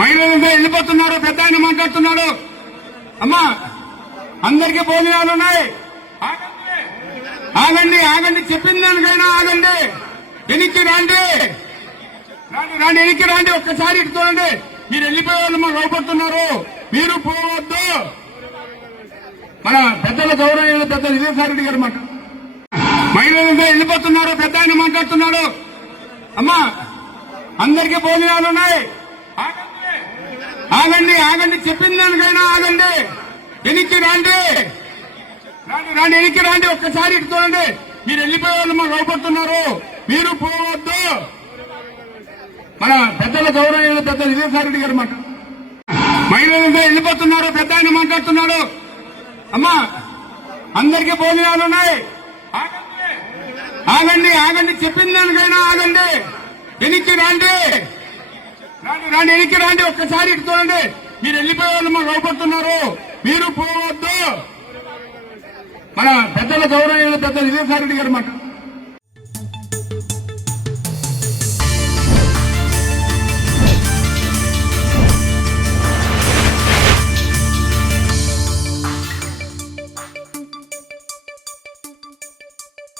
మహిళలతో వెళ్ళిపోతున్నారు పెద్ద ఆయన మాట్లాడుతున్నాడు. అమ్మా అందరికీ భోజనాలు ఉన్నాయి. ఆగండి. ఆగండి చెప్పింది చెప్పిన దానికైనా ఆగండి. వెనక్కి రాండి. రాండి రాండి వెనక్కి రాండి. ఒక్కసారి ఇటు చూడండి. మీరు వెళ్ళిపోయే వాళ్ళు మీరు పోవద్దు. మన పెద్దల గౌరవ పెద్ద విజయసాయి గారు మాట. మహిళలతో వెళ్ళిపోతున్నారు పెద్ద ఆయన మాట్లాడుతున్నాడు. అమ్మా అందరికీ భోజనాలు ఉన్నాయి. ఆగండి ఆగండి. చెప్పిన దానికైనా ఆగండి. వెనక్కి రండి. రాండి రాండి. వెనక్కి రండి. ఒక్కసారి ఇటు చూడండి. మీరు వెళ్ళిపోయే వాళ్ళు మాకు భయపడుతున్నారు మీరు పోవద్దు. మన పెద్దల గౌరవ పెద్ద విజయసాయి గారు మాట. మహిళలతో వెళ్ళిపోతున్నారు. పెద్ద ఆయన మాట్లాడుతున్నాడు అమ్మా అందరికీ భోజనాలు ఉన్నాయి. ఆగండి. ఆగండి ఆగండి. చెప్పిన దానికైనా ఆగండి. వెనక్కి రండి. రాండి రాండి వెనక్కి రండి ఒక్కసారి ఇటు చూడండి. మీరు వెళ్ళిపోయే వాళ్ళు మాకు భయపడుతున్నారు మీరు పోవద్దు. మన పెద్దల గౌరవ పెద్ద విజయసాయి రెడ్డి గారు మాట.